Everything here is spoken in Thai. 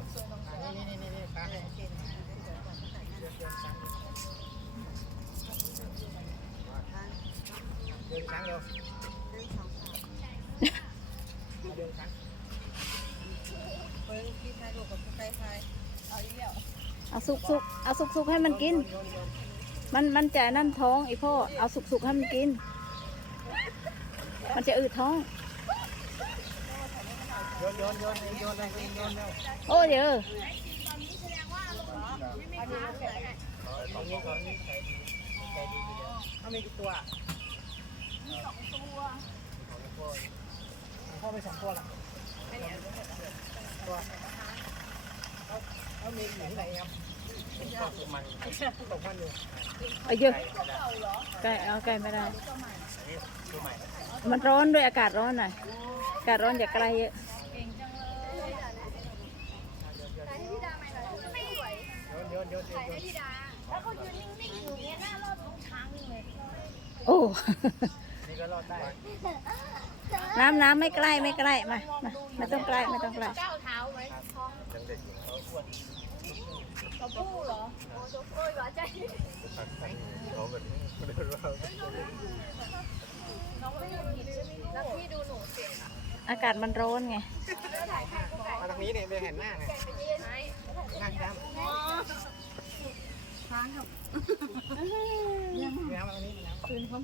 นี่นี่นี่นี่ตามเลยเดินเดินช้างเดินช้างเร็วเดินช้างเอาสุกสุกเอาสุกสุกให้มันกิน มันมันจะนั่นท้องไอพ่อ เอาสุกสุกให้มันกิน มันจะอืดท้อง โอ้เดี๋ยวของนี้ของนี้ใจดีใจดีทีเขามีกี่ตัวมีสองตัวพ่อไม่สองตัวหรอตัวเขาเขามีอยู่ที่ไหนครับตกมันตกมันอยู่เอาเยอะไก่เอาไก่ไม่ได้ม่มันร้อนด้วยอากาศร้อนหน่อยอากาศร้อนอย่าไกลเยอะ โย นโยนโยนโยนโยนแล้วเขายืนนิ่งๆอยู่เนี่ยหน้ารอบทุกครั้งเลยโอ้ นี่ก็รอดได้น้ำน้ำไม่ใกล้ไม่ใกล้มามาไม่ต้องใกล้ไม่ต้องใกล้ก้าวเท้าไหมยังเด็กอยู่เขาอ้วนตัวผู้เหรอโอ้ตัวผู้เหรอใจเขาแบบไม่ได้เราน้องไม่หงุดหงิดใช่ไหมแล้วพี่ดูหนูเสียงอากาศมันร้อนไงมาทางนี้เนี่ยไปเห็นหน้าเนี่ยไหมหน้า ดำช้างครับเนี่ยมาทางนี้มาแล้ว